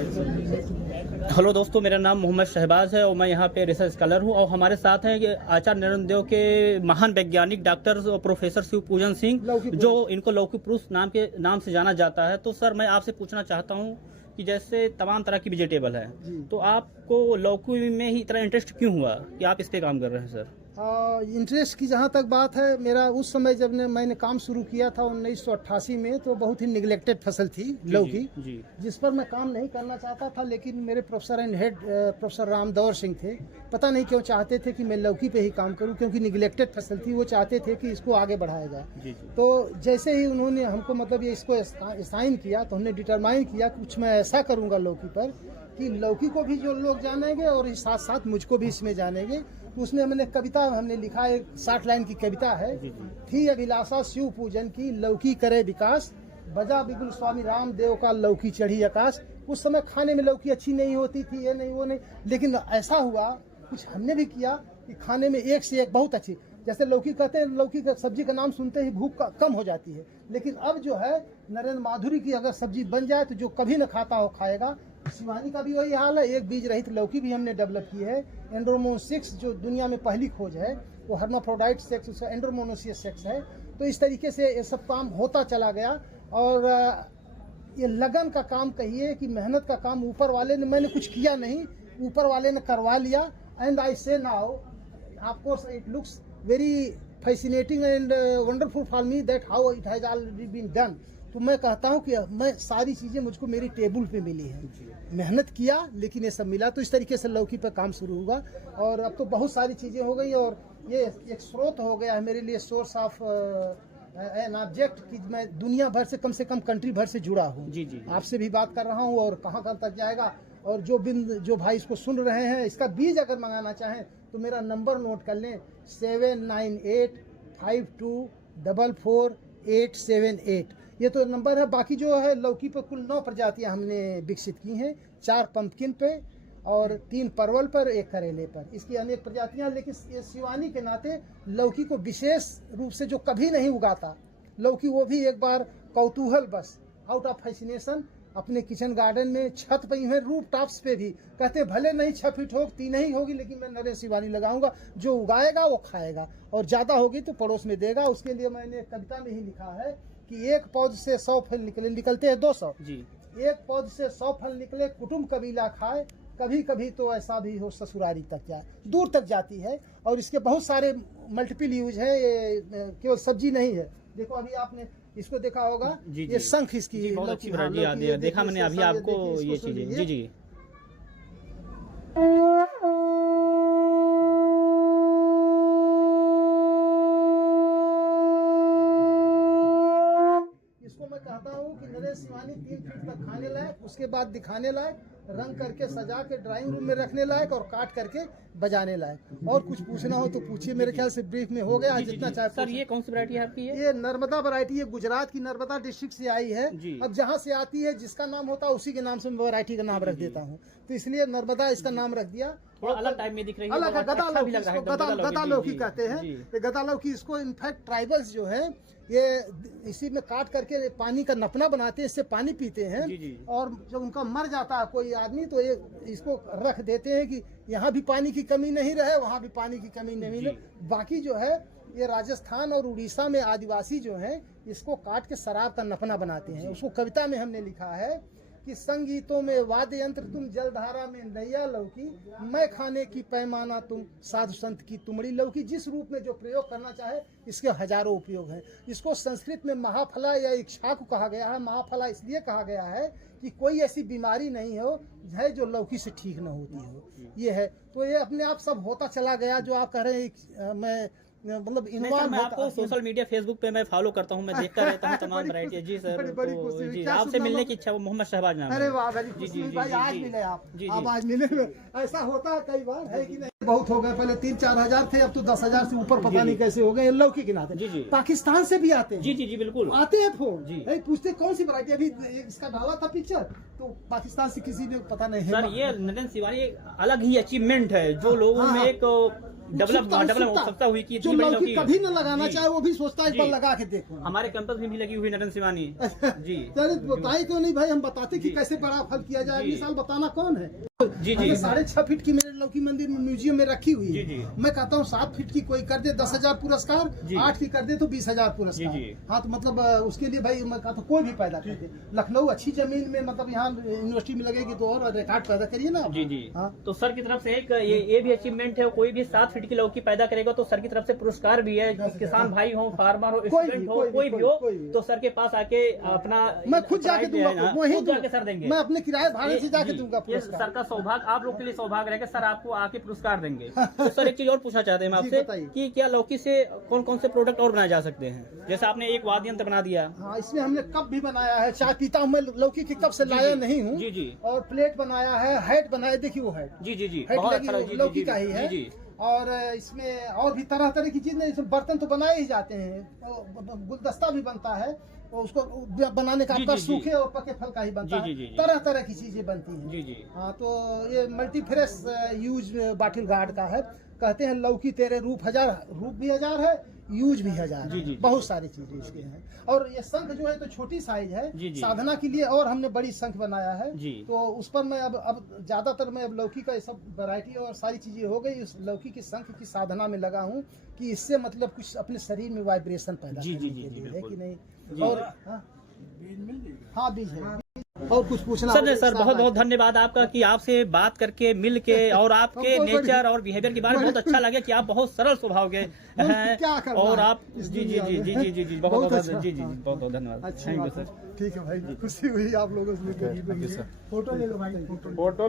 Hello दोस्तों, मेरा नाम मोहम्मद शहबाज है और मैं यहाँ पे रिसर्च स्कॉलर हूँ। और हमारे साथ हैं आचार्य नरेंद्र देव के महान वैज्ञानिक डॉक्टर और प्रोफेसर शिव पूजन सिंह, जो इनको लौकी पुरुष नाम से जाना जाता है। तो सर, मैं आपसे पूछना चाहता हूँ कि जैसे तमाम तरह की वेजिटेबल है, तो आपको लौकी में ही इतना इंटरेस्ट क्यों हुआ कि आप इस पे काम कर रहे हैं सर? इंटरेस्ट की जहाँ तक बात है, मेरा उस समय जब मैंने काम शुरू किया था 1988 में, तो बहुत ही निगलेक्टेड फसल थी लौकी, जिस पर मैं काम नहीं करना चाहता था। लेकिन मेरे professor and head professor Ramdaur Singh थे, पता नहीं क्यों चाहते थे कि मैं लौकी पे ही काम करूं, क्योंकि निगलेक्टेड फसल थी। वो चाहते थे कि इसको आगे बढ़ाया जाए। तो जैसे ही उन्होंने हमको मतलब ये इसको असाइन किया, तो हमने डिटरमाइन किया कुछ मैं ऐसा करूँगा लौकी पर कि लौकी को भी जो लोग जानेंगे और साथ साथ मुझको भी इसमें जानेंगे। तो उसमें हमने कविता हमने लिखा है, 60 लाइन की कविता है। थी अभिलाषा शिव पूजन की, लौकी करे विकास, बजा बिगुल स्वामी रामदेव का, लौकी चढ़ी आकाश। उस समय खाने में लौकी अच्छी नहीं होती थी, ये नहीं वो नहीं, लेकिन ऐसा हुआ कुछ हमने भी किया कि खाने में एक से एक बहुत अच्छी। जैसे लौकी कहते हैं, लौकी का सब्जी का नाम सुनते ही भूख कम हो जाती है। लेकिन अब जो है नरेंद्र माधुरी की अगर सब्जी बन जाए तो जो कभी न खाता हो खाएगा। शिवानी का भी वही हाल है। एक बीज रहित लौकी भी हमने डेवलप की है। एंड्रोमोन-6 जो दुनिया में पहली खोज है, वो हर्माफ्रोडाइट सेक्स, उसका एंड्रोमोनोसियस सेक्स है। तो इस तरीके से ये सब काम होता चला गया। और ये लगन का काम कहिए कि मेहनत का काम ऊपर वाले ने, मैंने कुछ किया नहीं, ऊपर वाले ने करवा लिया। And I say now of course it looks very fascinating and wonderful for me that how it has already been done. तो मैं कहता हूँ कि मैं सारी चीज़ें मुझको मेरी टेबल पे मिली हैं। मेहनत किया लेकिन ये सब मिला। तो इस तरीके से लौकी पे काम शुरू हुआ और अब तो बहुत सारी चीज़ें हो गई और ये एक स्रोत हो गया है मेरे लिए, सोर्स ऑफ एन ऑब्जेक्ट कि मैं दुनिया भर से कम कंट्री भर से जुड़ा हूँ। जी आपसे भी बात कर रहा हूँ और कहाँ तक जाएगा। और जो भाई इसको सुन रहे हैं, इसका बीज अगर मंगाना चाहें तो मेरा नंबर नोट कर लें, 7985244878। ये तो नंबर है। बाकी जो है लौकी पे कुल 9 प्रजातियां हमने विकसित की हैं, 4 पंपकिन पे और 3 परवल पर, 1 करेले पर। इसकी अनेक प्रजातियां। लेकिन ये शिवानी के नाते लौकी को विशेष रूप से जो कभी नहीं उगाता लौकी, वो भी एक बार कौतूहल बस आउट ऑफ फैसिनेशन अपने किचन गार्डन में, छत पे है, रूफ टॉप्स पे भी कहते भले नहीं 6 फीट हो, 3 ही होगी, लेकिन मैं नरेंद्र शिवानी लगाऊंगा। जो उगाएगा वो खाएगा और ज़्यादा होगी तो पड़ोस में देगा। उसके लिए मैंने कविता में ही लिखा है कि एक पौध से 100 फल निकलते हैं 200 जी। एक पौध से 100 फल निकले, कुटुंब कबीला खाए, कभी कभी तो ऐसा भी हो ससुरारी तक जाए, दूर तक जाती है। और इसके बहुत सारे मल्टीपल यूज है, ये केवल सब्जी नहीं है। देखो अभी आपने इसको देखा होगा, ये शंख इसकी बहुत अच्छी वैरायटी आती है। देखा मैंने अभी आपको ये चीजें। जी इसको मैं कहता हूँ कि नरेंद्र शिवानी 3 फीट तक खाने लायक, उसके बाद दिखाने लायक, रंग करके सजा के ड्राइंग रूम में रखने लायक और काट करके बजाने लायक। और कुछ पूछना हो तो पूछिए, मेरे ख्याल से ब्रीफ में हो गया है जितना चाहे। सर, ये कौन सी वैरायटी है आपकी? ये नर्मदा वैरायटी है, गुजरात की नर्मदा डिस्ट्रिक्ट से आई है। अब जहाँ से आती है जिसका नाम होता है उसी के नाम से मैं वैरायटी का नाम रख देता हूँ, तो इसलिए नर्मदा इसका नाम रख दिया। थोड़ा अलग टाइप में दिख रही है, अलग है। गदा लौकी कहते हैं। जी। गदा लौकी, इसको इनफैक्ट ट्राइबल्स जो है ये इसी में काट करके पानी का नपना बनाते हैं, इससे पानी पीते हैं। और जब उनका मर जाता है कोई आदमी तो ये इसको रख देते हैं कि यहाँ भी पानी की कमी नहीं रहे, वहाँ भी पानी की कमी नहीं रहे। बाकी जो है ये राजस्थान और उड़ीसा में आदिवासी जो हैं इसको काट के शराब का नपना बनाते हैं। उसको कविता में हमने लिखा है कि संगीतों में वाद्य यंत्र तुम, जलधारा में नैया लौकी, मैं खाने की पैमाना तुम, साधु संत की तुमड़ी लौकी। जिस रूप में जो प्रयोग करना चाहे इसके हजारों उपयोग हैं। इसको संस्कृत में महाफला या इक्ष्वाकु कहा गया है। महाफला इसलिए कहा गया है कि कोई ऐसी बीमारी नहीं हो है जो लौकी से ठीक न होती हो, ये है। तो ये अपने आप सब होता चला गया। जो आप कह रहे हैं मैं मतलब मैं आपको सोशल मीडिया फेसबुक पे मैं फॉलो करता हूँ, मैं देखता रहता हूँ तमाम वैरायटी। जी सर, जी आपसे मिलने की इच्छा, वो मोहम्मद शहबाज नाम है। अरे वाह, जी आज मिले आप आज मिले। ऐसा होता है कई बार, है कि नहीं? बहुत हो गए, पहले 3-4 हजार थे, अब तो 10,000 से ऊपर पता नहीं कैसे हो गए। ये लौकी के नाते जी जी पाकिस्तान से भी आते हैं। जी जी जी बिल्कुल आते हैं फोन जी। पूछते कौन सी वैरायटी, अभी इसका डाला था पिक्चर तो पाकिस्तान से किसी ने पता नहीं है। सर ये नरेंद्र शिवानी एक अलग ही अचीवमेंट है जो लोगों में एक डेवलप उत्सुकता हुई कि जो लौकी कभी न लगाना चाहे वो भी सोचता है एक बार लगा के देखो। हमारे कैंपस में भी लगी हुई नरेंद्र शिवानी जी। बताई क्यों नहीं भाई, हम बताते कि कैसे बड़ा फल किया जाए। अगले साल बताना कौन है। जी जी 6.5 फीट की मेरे लौकी मंदिर में म्यूजियम में रखी हुई है। जी। मैं कहता हूँ 7 फीट की कोई कर दे 10,000 पुरस्कार, 8 की कर दे तो 20,000 पुरस्कार। जी। हाँ तो मतलब उसके लिए भाई मैं कहता हूँ कोई भी पैदा कर दे। लखनऊ अच्छी जमीन में मतलब यहाँ यूनिवर्सिटी में लगेगी तो और रिकॉर्ड पैदा करिए ना। जी जी हाँ तो सर की तरफ से एक ये भी अचीवमेंट है, कोई भी 7 फीट की लौकी पैदा करेगा तो सर की तरफ से पुरस्कार भी है। किसान भाई हो, फार्मर हो, स्टूडेंट हो, कोई भी हो तो सर के पास आके अपना मैं खुद जाके दूंगा, वहीं जाके सर देंगे। मैं अपने किराए भाड़े से जाके दूंगा ये पुरस्कार। सर का सौभाग्य, आप लोग के लिए सौभाग्य रहेगा, सर आपको आके पुरस्कार देंगे। तो सर एक चीज और पूछना चाहते हैं हम आपसे कि क्या लौकी से कौन कौन से प्रोडक्ट और बनाए जा सकते हैं? जैसे आपने एक वाद्य यंत्र बना दिया। हाँ इसमें हमने कप भी बनाया है, चाय पीता हूँ मैं लौकी के कप से लाया नहीं हूँ। जी जी और प्लेट बनाया है, हैट बनाया, देखिए वो हैट। जी जी जी हैट बहुत लगी अच्छा वो लौकी का ही है। जी और इसमें और भी तरह तरह की चीजें, इसमें बर्तन तो बनाए ही जाते हैं, गुलदस्ता भी बनता है और उसको बनाने का आपका सूखे और पके फल का ही बनता है। तरह तरह की चीजें बनती हैं। जी जी हाँ तो ये multi fresh use bottle guard का है। कहते हैं लौकी तेरे रूप हजार, रूप भी 1000 है, यूज भी 1000 है। बहुत सारी चीजें इसके हैं। और ये शंख जो है तो छोटी साइज है साधना के लिए, और हमने बड़ी शंख बनाया है। तो उस पर मैं अब ज्यादातर मैं अब लौकी का ये सब वैरायटी और सारी चीजें हो गई, उस लौकी की शंख की साधना में लगा हूँ कि इससे मतलब कुछ अपने शरीर में वाइब्रेशन पैदा करने के लिए है कि नहीं। और हाँ बीज है। और कुछ पूछना सर बहुत बहुत धन्यवाद आपका कि आपसे बात करके मिल के और आपके नेचर और बिहेवियर के बारे में बहुत अच्छा लगे कि आप बहुत सरल स्वभाव के हैं और आप जी जी जी जी जी जी जी बहुत बहुत जी जी बहुत बहुत धन्यवाद। Thank you sir. ठीक है भाई, खुशी हुई आप लोगों से। फोटो ले लो भाई, फोटो